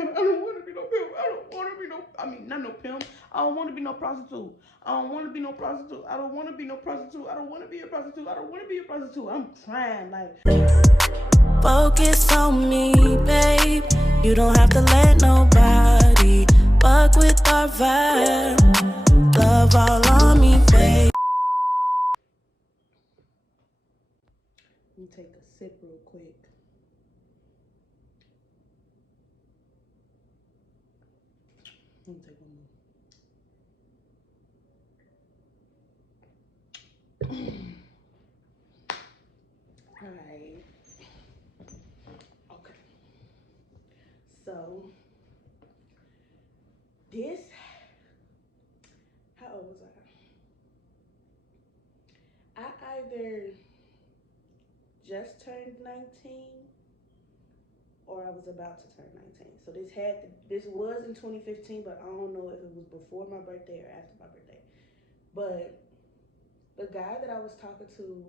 together. I don't want to be no pimp. I don't want to be no, I mean, not no pimp. I don't want to be no prostitute. I don't want to be no prostitute. I don't want to be no prostitute. I don't want to be a prostitute. I don't want to be a prostitute. I'm trying, like. Focus on me, babe. You don't have to let nobody fuck with our vibe. Love all on me, babe. Let me take a sip real quick. Let me take one more. All right. Okay. So this, how old was I? I either just turned 19 or I was about to turn 19. So this was in 2015, but I don't know if it was before my birthday or after my birthday. But the guy that I was talking to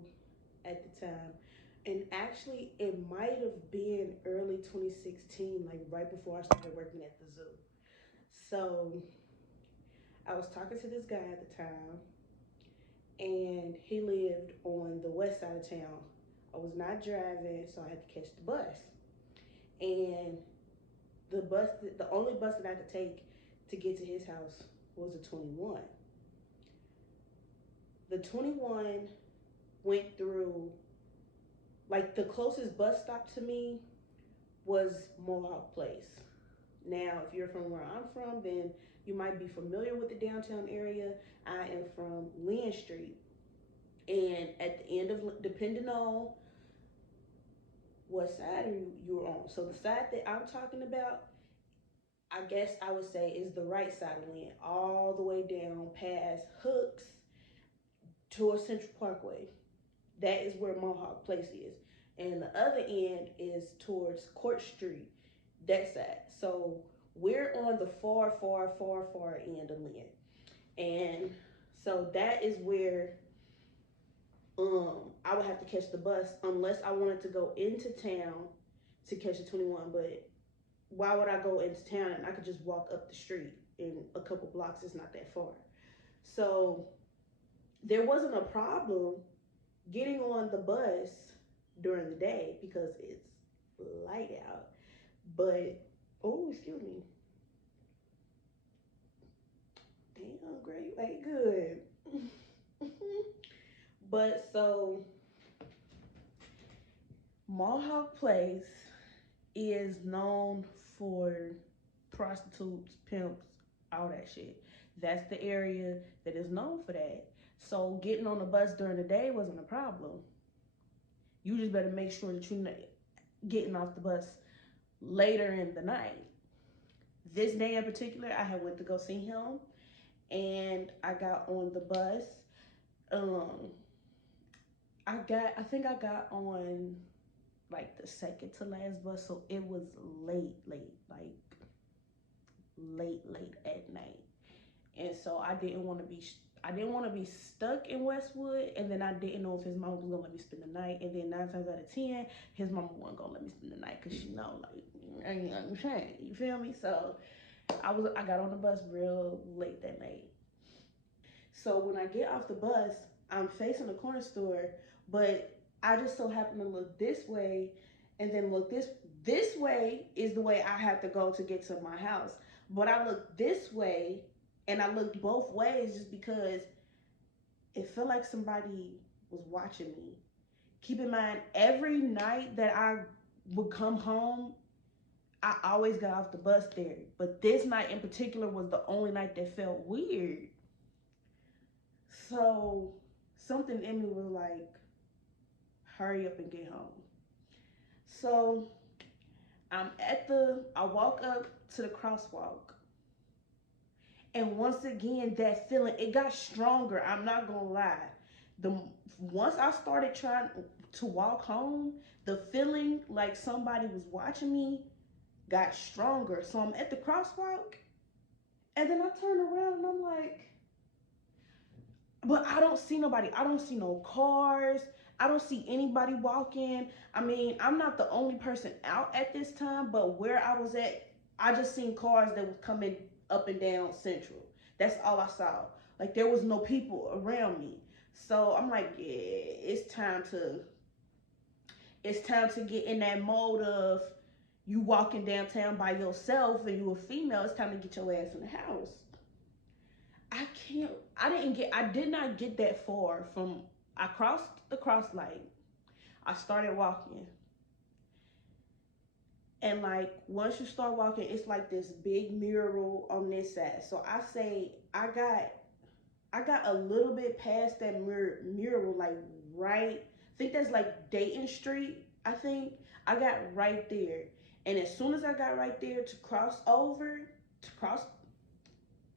at the time, and actually it might have been early 2016, like right before I started working at the zoo. So I was talking to this guy at the time, and he lived on the west side of town. I was not driving, so I had to catch the bus. And the only bus that I could take to get to his house was a 21. The 21 went through, like, the closest bus stop to me was Mohawk Place. Now, if you're from where I'm from, then you might be familiar with the downtown area. I am from Lynn Street. And at the end of, depending on what side you're on. So the side that I'm talking about, I guess I would say is the right side of Lynn, all the way down past Hooks towards Central Parkway. That is where Mohawk Place is. And the other end is towards Court Street, that side. So we're on the far end of Lynn. And so that is where I would have to catch the bus unless I wanted to go into town to catch the 21. But why would I go into town? And I could just walk up the street in a couple blocks. It's not that far. So there wasn't a problem getting on the bus during the day because it's light out. But, oh, excuse me. Damn, girl, you ate good. But so, Mohawk Place is known for prostitutes, pimps, all that shit. That's the area that is known for that. So getting on the bus during the day wasn't a problem. You just better make sure that you're getting off the bus later in the night. This day in particular, I had went to go see him, and I got on the bus. I think I got on like the second to last bus, so it was late at night. And so I didn't want to be stuck in Westwood, and then I didn't know if his mom was gonna let me spend the night. And then 9 times out of 10, his mama wasn't gonna let me spend the night because she know, like, I'm trying, you feel me? So I got on the bus real late that night. So when I get off the bus, I'm facing the corner store, but I just so happen to look this way, and then look this way is the way I have to go to get to my house. But I look this way, and I looked both ways just because it felt like somebody was watching me. Keep in mind, every night that I would come home, I always got off the bus there. But this night in particular was the only night that felt weird. So something in me was like, hurry up and get home. So I walk up to the crosswalk. And once again, that feeling, it got stronger. I'm not gonna lie. Once I started trying to walk home, the feeling like somebody was watching me got stronger. So I'm at the crosswalk, and then I turn around and I'm like, but I don't see nobody. I don't see no cars. I don't see anybody walking. I mean, I'm not the only person out at this time, but where I was at, I just seen cars that was coming up and down Central. That's all I saw. Like there was no people around me. So I'm like, yeah, it's time to get in that mode of you walking downtown by yourself and you a female. It's time to get your ass in the house. I did not get that far from, I crossed the cross light. I started walking. And like once you start walking, it's like this big mural on this side. So I say I got a little bit past that mural, like right. I think that's like Dayton Street. I think I got right there, and as soon as I got right there to cross over, to cross.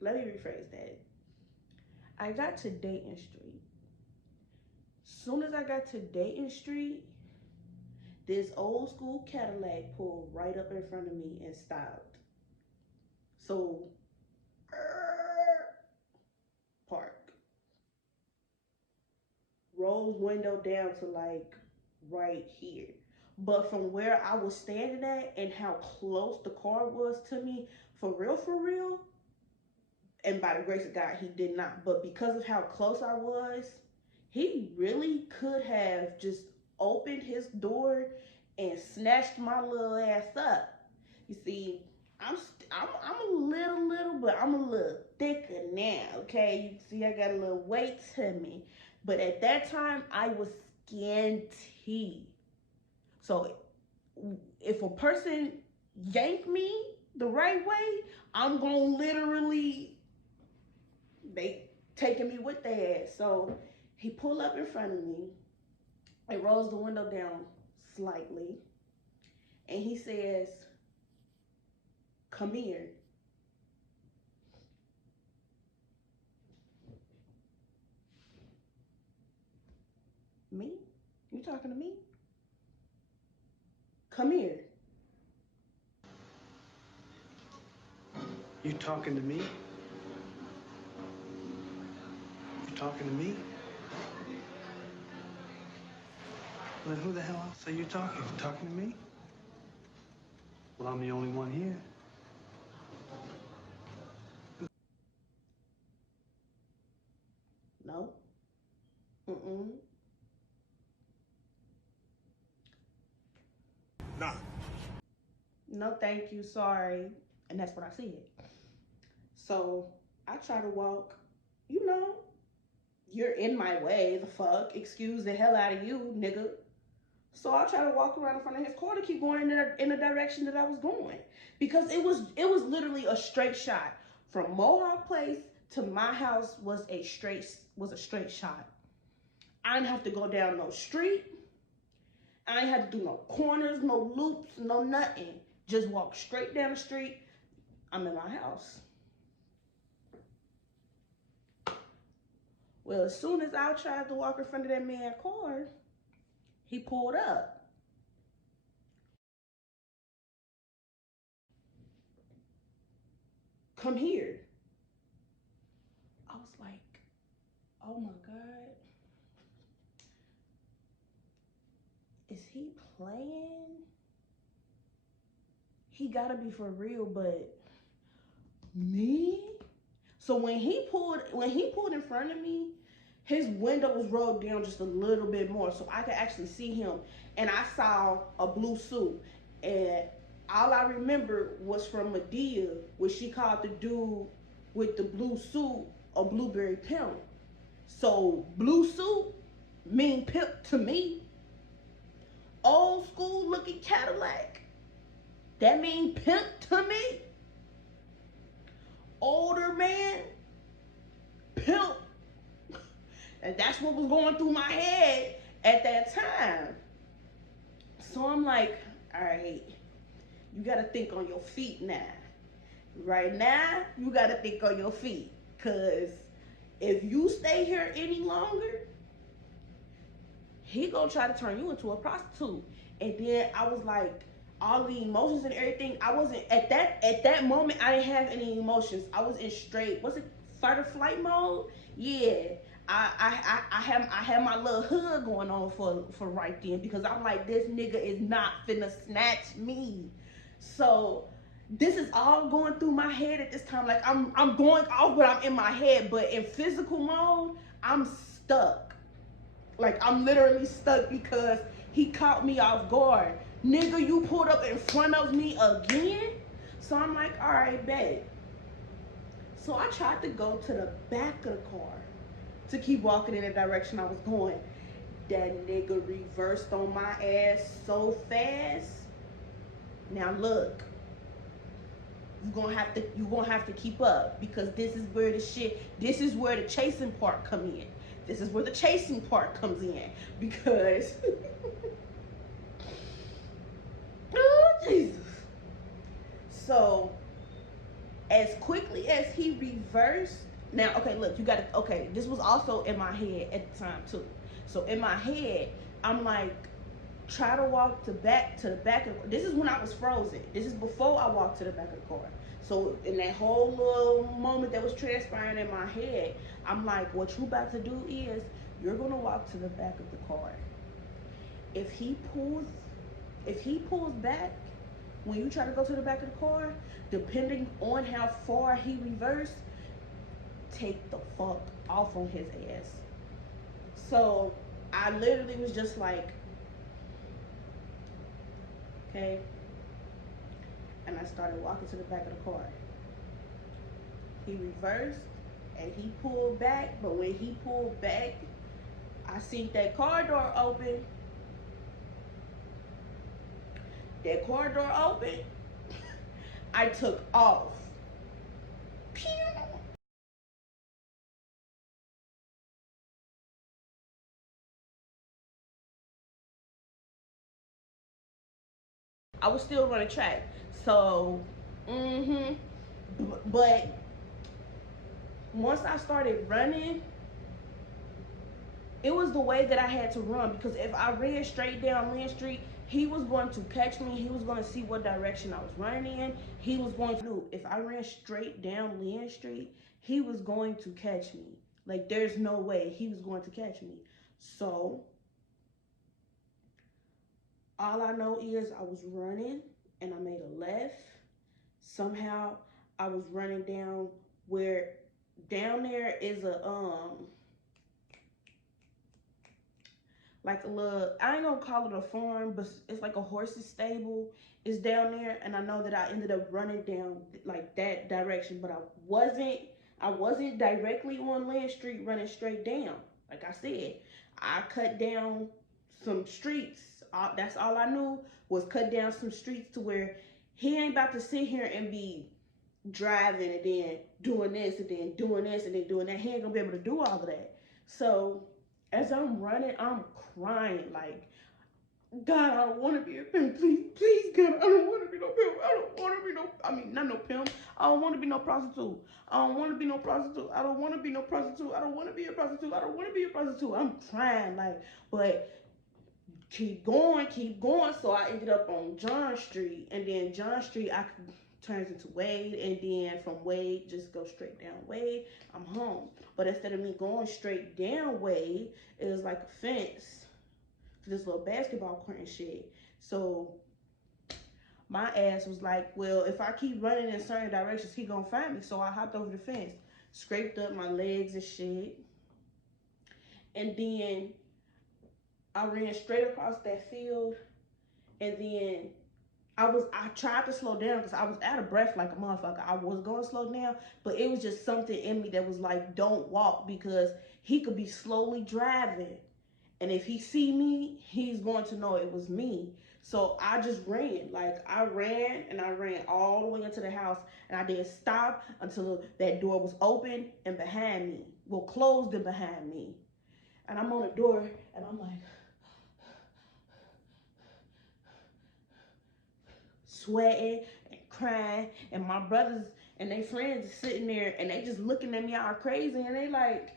Let me rephrase that. I got to Dayton Street. Soon as I got to Dayton Street, this old school Cadillac pulled right up in front of me and stopped. So, park. Rolls window down to like right here. But from where I was standing at and how close the car was to me, for real, and by the grace of God, he did not. But because of how close I was, he really could have just opened his door and snatched my little ass up. You see, I'm a little, but I'm a little thicker now. Okay, you see, I got a little weight to me. But at that time, I was skinty. So if a person yank me the right way, I'm gonna literally, they taking me with their ass. So he pulled up in front of me and rolls the window down slightly. And he says, "Come here." Me? You talking to me? Come here. You talking to me? You talking to me? Well, then who the hell else are you talking? You talking to me? Well, I'm the only one here. No. Mm-mm. Nah. No, thank you. Sorry. And that's what I said. So I try to walk, you're in my way, the fuck. Excuse the hell out of you, nigga. So I try to walk around in front of his car to keep going in the direction that I was going. Because it was literally a straight shot. From Mohawk Place to my house was a straight shot. I didn't have to go down no street. I ain't had to do no corners, no loops, no nothing. Just walk straight down the street. I'm in my house. Well, as soon as I tried to walk in front of that man's car, he pulled up. Come here. I was like, oh my God. Is he playing? He gotta be for real, but me? So when he pulled in front of me, his window was rolled down just a little bit more so I could actually see him. And I saw a blue suit. And all I remember was from Medea, where she called the dude with the blue suit a blueberry pimp. So blue suit mean pimp to me. Old school looking Cadillac, that mean pimp to me. Older man, pimp. And that's what was going through my head at that time. So I'm like, all right, you gotta think on your feet now. Right now, you gotta think on your feet. Cause if you stay here any longer, he gonna try to turn you into a prostitute. And then I was like, all the emotions and everything, I wasn't, at that moment, I didn't have any emotions. I was in straight, was it fight or flight mode? Yeah. I had my little hood going on for right then, because I'm like, this nigga is not finna snatch me. So This is all going through my head at this time. Like I'm going off what I'm in my head, but in physical mode, I'm stuck. Like I'm literally stuck because he caught me off guard. Nigga, you pulled up in front of me again. So I'm like, all right, bet. So I tried to go to the back of the car to keep walking in the direction I was going. That nigga reversed on my ass so fast. Now look, you gonna have to keep up, because this is where the chasing part come in. This is where the chasing part comes in, because oh Jesus. So as quickly as he reversed, now okay, look, you gotta, okay, this was also in my head at the time too. So in my head, I'm like, try to walk to the back of, this is when I was frozen. This is before I walked to the back of the car. So in that whole little moment that was transpiring in my head, I'm like, what you about to do is you're gonna walk to the back of the car. If he pulls back when you try to go to the back of the car, depending on how far he reversed, take the fuck off on his ass. So I literally was just like, okay. And I started walking to the back of the car. He reversed and he pulled back, but when he pulled back, I seen that car door open. That car door open. I took off. Pew! I was still running track. So, but once I started running, it was the way that I had to run, because if I ran straight down Lynn Street, he was going to catch me. He was going to see what direction I was running in. He was going to know if I ran straight down Lynn Street, he was going to catch me. Like, there's no way he was going to catch me. So all I know is I was running and I made a left. Somehow I was running down where down there is a like a little, I ain't gonna call it a farm, but it's like a horse's stable. It's down there, and I know that I ended up running down like that direction, but I wasn't directly on Land Street running straight down. Like I said, I cut down some streets. That's all I knew, was cut down some streets to where he ain't about to sit here and be driving and then doing this and then doing this and then doing that. He ain't gonna be able to do all of that. So as I'm running, I'm crying like, God, I don't want to be a pimp. Please, please, God, I don't want to be no pimp. I don't want to be no, I mean, not no pimp. I don't want to be no prostitute. I don't want to be no prostitute. I don't want to be no prostitute. I don't want to be a prostitute. I don't want to be a prostitute. I'm trying, like, but keep going, keep going. So I ended up on John Street, and then John Street, turns into Wade, and then from Wade, just go straight down Wade, I'm home. But instead of me going straight down Wade, it was like a fence to this little basketball court and shit. So my ass was like, well, if I keep running in certain directions, he gonna find me. So I hopped over the fence, scraped up my legs and shit, and then I ran straight across that field, and then I tried to slow down because I was out of breath like a motherfucker. I was going to slow down, but it was just something in me that was like, don't walk, because he could be slowly driving. And if he see me, he's going to know it was me. So I just ran. Like, I ran and I ran all the way into the house, and I didn't stop until that door was open and behind me. Well, closed and behind me. And I'm on the door and I'm like, sweating and crying, and my brothers and their friends are sitting there and they just looking at me all crazy, and they like,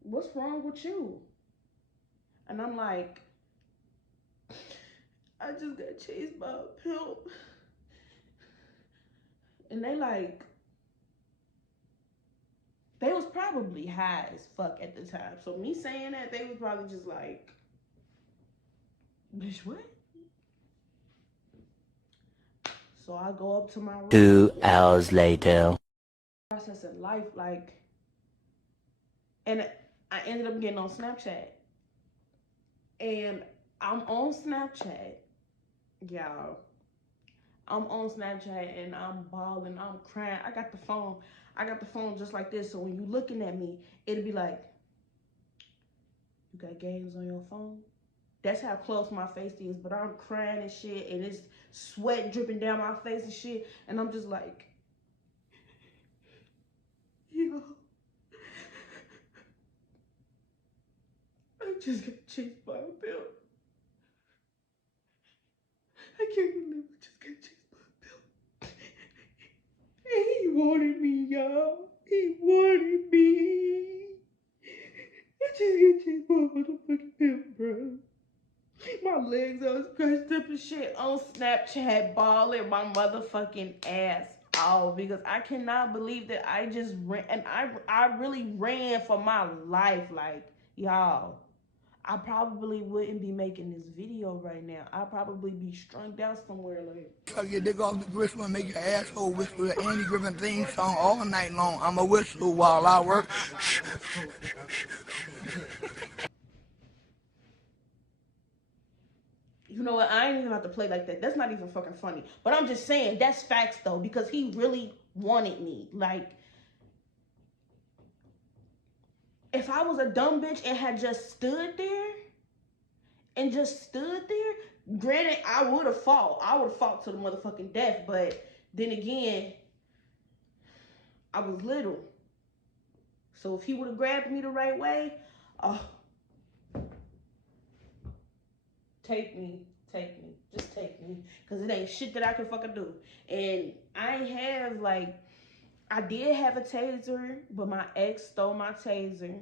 what's wrong with you? And I'm like, I just got chased by a pimp. And they like, they was probably high as fuck at the time. So me saying that, they was probably just like, bitch, what? So I go up to my room. 2 hours later. Process in life, like, and I ended up getting on Snapchat. And I'm on Snapchat, y'all. I'm on Snapchat and I'm bawling, I'm crying. I got the phone just like this. So when you looking at me, it'll be like, you got games on your phone? That's how close my face is. But I'm crying and shit, and it's sweat dripping down my face and shit. And I'm just like, yo, I just got chased by a pimp. I can't believe I just got chased by a pimp. And he wanted me, y'all. He wanted me. I just got chased by a motherfucking pimp, bro. My legs are scratched up and shit on Snapchat, balling my motherfucking ass off because I cannot believe that I just ran, and I really ran for my life. Like, y'all, I probably wouldn't be making this video right now. I'd probably be strung out somewhere. Like, Try to get dick off the whistle and make your asshole whistle the Andy Griffin theme song all night long. I'm a whistle while I work. you know what? I ain't even about to play like that. That's not even fucking funny. But I'm just saying, that's facts though, because he really wanted me. Like, if I was a dumb bitch and had just stood there, granted, I would have fought. I would have fought to the motherfucking death. But then again, I was little. So if he would have grabbed me the right way, oh, take me, just take me. Because it ain't shit that I can fucking do. And I ain't have, like, I did have a taser, but my ex stole my taser.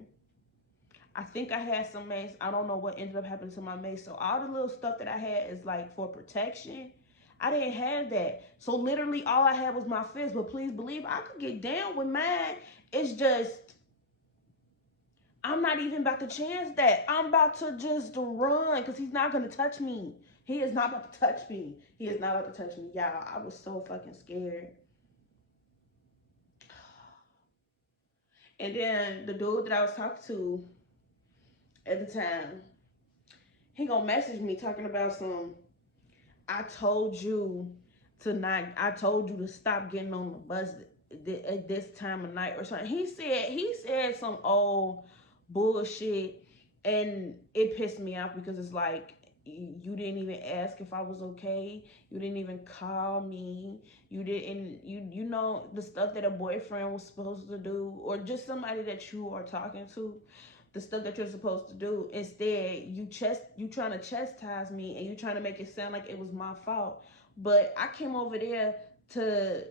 I think I had some mace. I don't know what ended up happening to my mace. So all the little stuff that I had is like for protection. I didn't have that. So literally all I had was my fist. But please believe I could get down with mine. It's just, I'm not even about to chance that. I'm about to just run because he's not going to touch me. He is not about to touch me. He is not about to touch me. Y'all, I was so fucking scared. And then the dude that I was talking to at the time, he gonna message me talking about some, I told you to stop getting on the bus at this time of night or something. He said some old bullshit, and it pissed me off because it's like, you didn't even ask if I was okay. You didn't even call me. You didn't, you know, the stuff that a boyfriend was supposed to do, or just somebody that you are talking to, the stuff that you're supposed to do. Instead, you trying to chastise me, and you trying to make it sound like it was my fault. But I came over there to,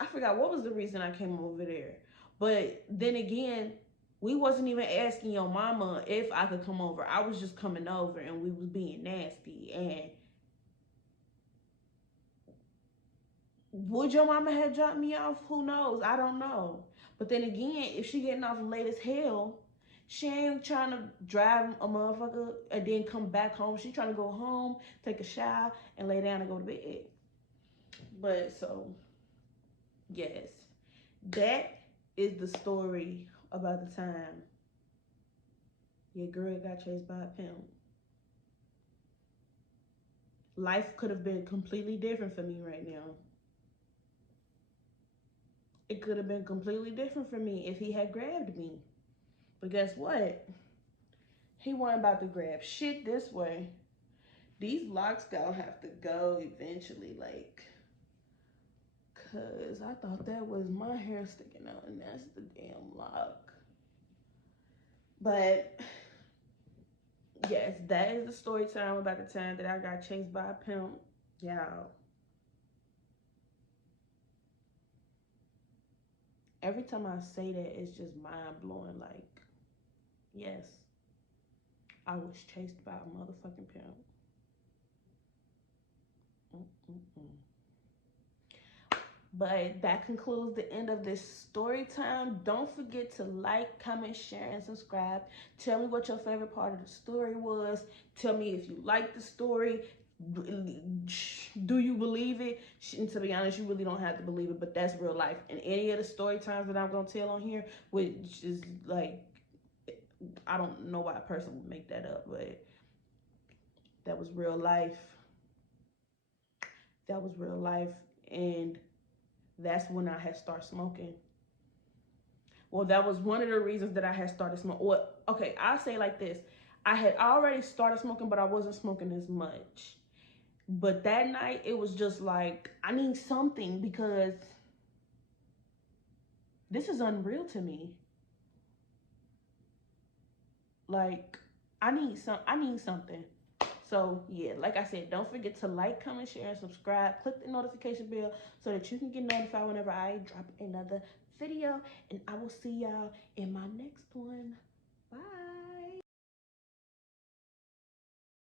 I forgot what was the reason I came over there. But then again, we wasn't even asking your mama if I could come over. I was just coming over, and we was being nasty. And would your mama have dropped me off? Who knows? I don't know. But then again, if she getting off late as hell, she ain't trying to drive a motherfucker and then come back home. She trying to go home, take a shower, and lay down and go to bed. But so, yes, that is the story about the time your girl got chased by a pimp. Life could have been completely different for me right now. It could have been completely different for me if he had grabbed me. But guess what? He wasn't about to grab shit this way. These locks gonna have to go eventually, like, cause I thought that was my hair sticking out, and that's the damn lock. But yes, that is the story time about the time that I got chased by a pimp. Y'all, every time I say that, it's just mind blowing. Like, yes, I was chased by a motherfucking pimp. But that concludes the end of this story time. Don't forget to like, comment, share, and subscribe. Tell me what your favorite part of the story was. Tell me if you like the story. Do you believe it? Shit. And to be honest, you really don't have to believe it, but that's real life. And any of the story times that I'm gonna tell on here, which is like, I don't know why a person would make that up, but that was real life. That was real life. And that's when I had started smoking. Well, that was one of the reasons that I had started smoking. Well, okay, I'll say like this. I had already started smoking, but I wasn't smoking as much. But that night, it was just like, I need something because this is unreal to me. Like, I need something. So yeah, like I said, don't forget to like, comment, share, and subscribe. Click the notification bell so that you can get notified whenever I drop another video. And I will see y'all in my next one.